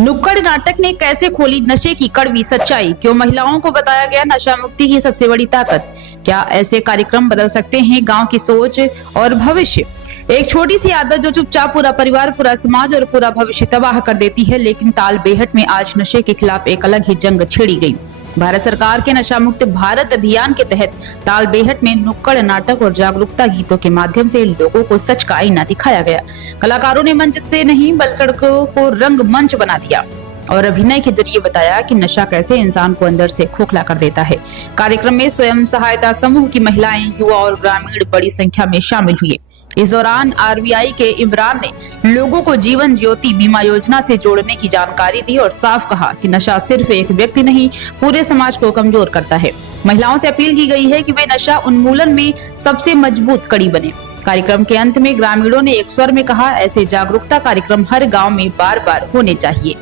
नुक्कड़ नाटक ने कैसे खोली नशे की कड़वी सच्चाई? क्यों महिलाओं को बताया गया नशा मुक्ति की सबसे बड़ी ताकत? क्या ऐसे कार्यक्रम बदल सकते हैं गांव की सोच और भविष्य? एक छोटी सी आदत जो चुपचाप पूरा परिवार, पूरा समाज और पूरा भविष्य तबाह कर देती है। लेकिन ताल बेहट में आज नशे के खिलाफ एक अलग ही जंग छेड़ी गई। भारत सरकार के नशा मुक्त भारत अभियान के तहत ताल बेहट में नुक्कड़ नाटक और जागरूकता गीतों के माध्यम से लोगों को सच का आईना दिखाया गया। कलाकारों ने मंच से नहीं बल्कि सड़कों को रंग मंच बना दिया और अभिनय के जरिए बताया कि नशा कैसे इंसान को अंदर से खोखला कर देता है। कार्यक्रम में स्वयं सहायता समूह की महिलाएं, युवा और ग्रामीण बड़ी संख्या में शामिल हुए। इस दौरान आरबीआई के इमरान ने लोगों को जीवन ज्योति बीमा योजना से जोड़ने की जानकारी दी और साफ कहा कि नशा सिर्फ एक व्यक्ति नहीं, पूरे समाज को कमजोर करता है। महिलाओं से अपील की गई है कि वे नशा उन्मूलन में सबसे मजबूत कड़ी बने। कार्यक्रम के अंत में ग्रामीणों ने एक स्वर में कहा, ऐसे जागरूकता कार्यक्रम हर गांव में बार बार होने चाहिए।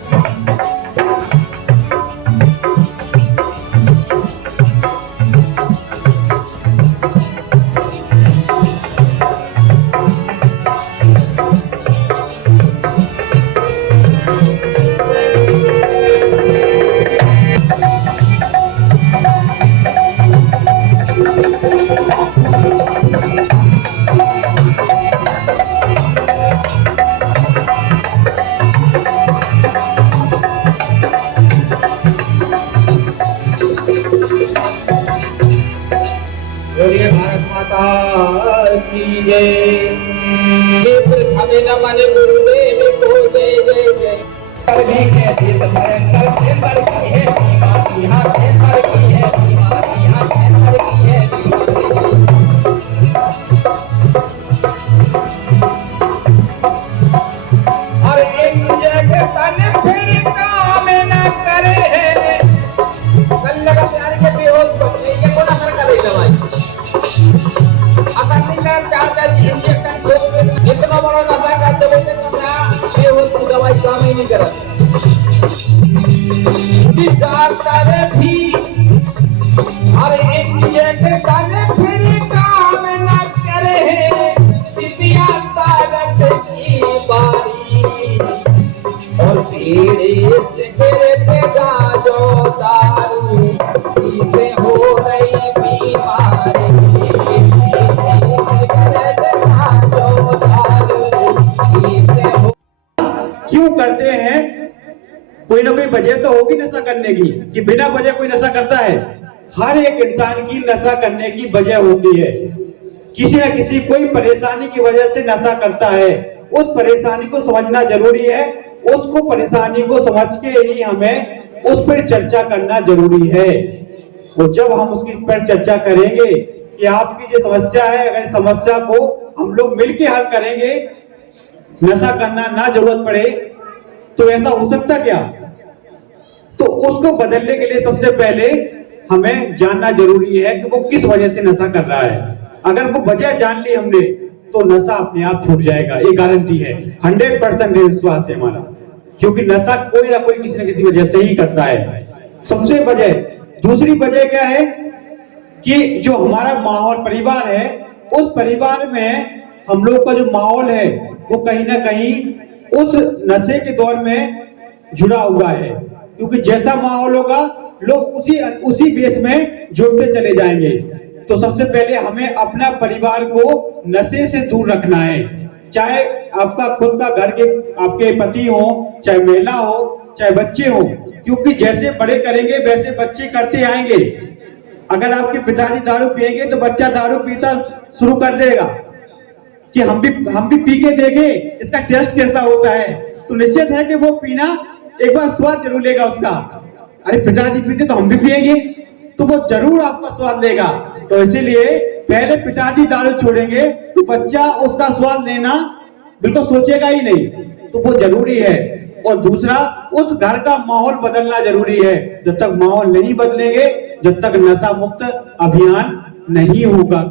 बोलिए भारत माता की जय। हमें न माने गुरुदेव को जय जय जय। करने के दिन भयंकर भयंकर की है बीमारी, हाँ भयंकर की है बीमारी, हाँ भयंकर की है बीमारी। और एक जगह तन फिर काम न करे है। कल लगा प्यार के बेहोश बच्चे ये कौन असर करे दवाई? इतना बड़ा नशा करते हुए ये वो दवाई काम ही नहीं करता। डॉक्टर भी हर एक जगह काने फिर काम न करे, इतिया ताकत की बारी और पीड़े से पे गाजो दारू इसे हो रही बीमारी। क्यों करते हैं? कोई ना कोई वजह तो होगी नशा करने की, कि बिना वजह कोई नशा करता है? हर एक इंसान की नशा करने की वजह होती है। किसी न किसी कोई परेशानी की वजह से नशा करता है। उस परेशानी को समझना जरूरी है। उसको परेशानी को समझ के ही हमें उस पर चर्चा करना जरूरी है। और जब हम उसकी पर चर्चा करेंगे कि आपकी जो समस्या है, अगर समस्या को हम लोग मिलके हल करेंगे, नशा करना ना जरूरत पड़े, तो ऐसा हो सकता क्या? तो उसको बदलने के लिए सबसे पहले हमें जानना जरूरी है कि वो किस वजह से नशा कर रहा है। अगर वो वजह जान ली हमने तो नशा अपने आप छूट जाएगा, ये गारंटी है। 100% विश्वास है हमारा, क्योंकि नशा कोई ना कोई किसी न किसी वजह से ही करता है। सबसे वजह, दूसरी वजह क्या है कि जो हमारा माहौल परिवार है, उस परिवार में हम लोग का जो माहौल है वो कहीं ना कहीं उस नशे के दौर में जुड़ा हुआ है। क्योंकि जैसा माहौल होगा लोग उसी बेस में जुड़ते चले जाएंगे। तो सबसे पहले हमें अपना परिवार को नशे से दूर रखना है। चाहे आपका खुद का घर के आपके पति हो, चाहे महिला हो, चाहे बच्चे हो, क्योंकि जैसे बड़े करेंगे वैसे बच्चे करते आएंगे। अगर आपके पिताजी दारू पिएंगे तो बच्चा दारू पीता शुरू कर देगा कि हम भी पी के देखें इसका टेस्ट कैसा होता है। तो निश्चित है कि वो पीना एक बार स्वाद जरूर लेगा उसका। अरे पिताजी पीते तो हम भी पिएंगे, तो वो जरूर आपका स्वाद लेगा। तो इसीलिए पहले पिताजी दारू छोड़ेंगे तो बच्चा उसका स्वाद लेना बिल्कुल सोचेगा ही नहीं। तो वो जरूरी है। और दूसरा, उस घर का माहौल बदलना जरूरी है। जब तक माहौल नहीं बदलेंगे, जब तक नशा मुक्त अभियान नहीं होगा।